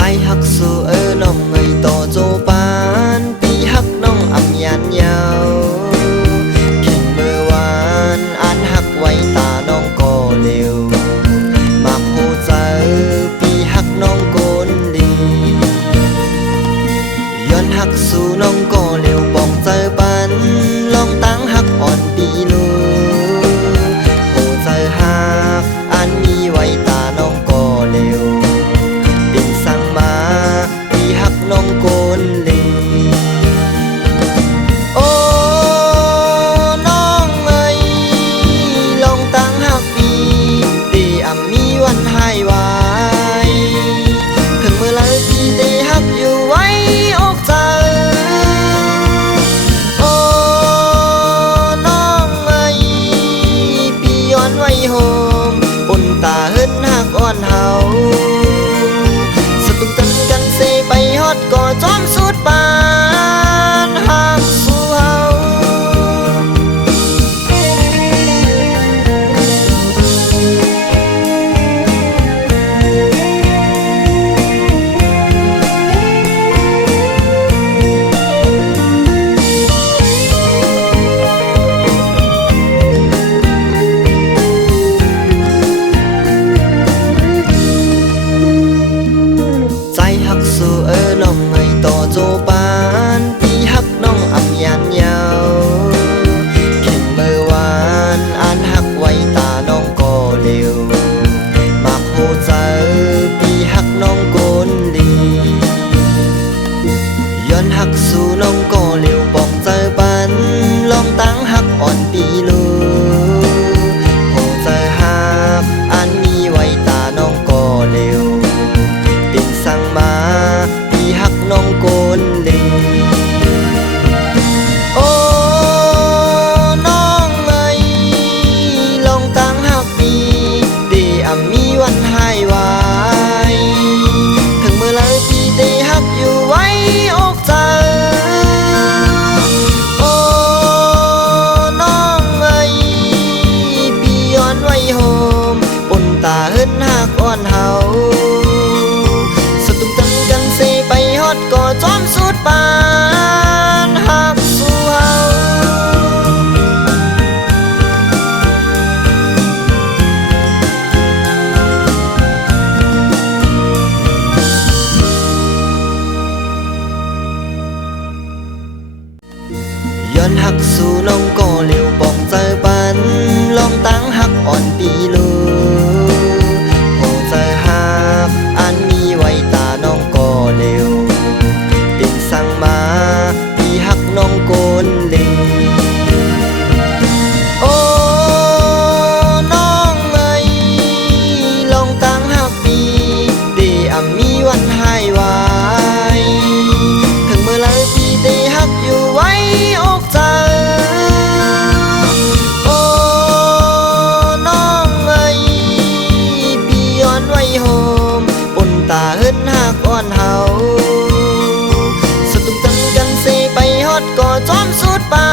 ใจฮักสู่น้องไงต่อโจปานปีฮักน้องอำยานยาวเข่งเมื่อวานอ่านฮักไว้ตาน้องก็เร็วมาโพเจอปีฮักน้องโกนดีย้อนฮักสู่น้องก็เร็วปองเจอปันลองตั้งฮักอ่อนปีลูโพเจอฮักอ่านมีไว้ตาน้องก็เร็วเป็นสั่งมาปีฮักน้องโกนดีโอ้น้องเอ้ยลองตั้งฮักปีตีอ่ำมีวันหายไวถึงเมื่อไรพี่ได้ฮักอยู่ไว้อกใจโอ้น้องเอ้ยปีย้อนไว้โฮมปุ่นตาเฮินฮักอ่อนเฮาสตุงตันกันเซไปฮอดก่อจอมสุดปานฮักสู่เฮาใจฮักสู่น้องไงต่อโจปานปีฮักน้องอำยานยาวเข่งเมื่อวานอ่านฮักไว้ตาน้องก็เร็วมาโพเจอปีฮักน้องโกนดีย้อนฮักสู่น้องก็เร็วปองเจอปันลองตั้งฮักอ่อนปีลูโพเจอฮักอ่านมีไว้ตาน้องก็เร็วเป็นสั่งมาปีฮักน้องโกนดีโอ้น้องเอ้ยลองตั้งฮักปีตีอ่ำมีวันหายไวถึงเมื่อไรพี่ได้ฮักอยู่ไว้อกใจโอ้น้องเอ้ยปีย้อนไว้โฮมปุ่นตาเฮินฮักอ่อนเฮาสตุงตันกันเซไปฮอดก่อจอมสุดปานฮักสู่เฮาย้อนฮักสู่น้องก็เร็วปองเจอปันลองตั้งฮักอ่อนปีลูโพเจอฮักอ่านมีไว้ตาน้องก็เร็วเป็นสั่งมาปีฮักน้องโกนดีโอ้น้องเอ้ยลองตั้งฮักปีตีอ่ำมีวันหายไวถึงเมื่อไรพี่ได้ฮักอยู่ไว้อกใจโอ้น้องเอ้ยปีย้อนไว้โฮมปุ่นตาเฮินฮักอ่อนเฮาสตุงตันกันเซไปฮอดก่อจอมสุดปา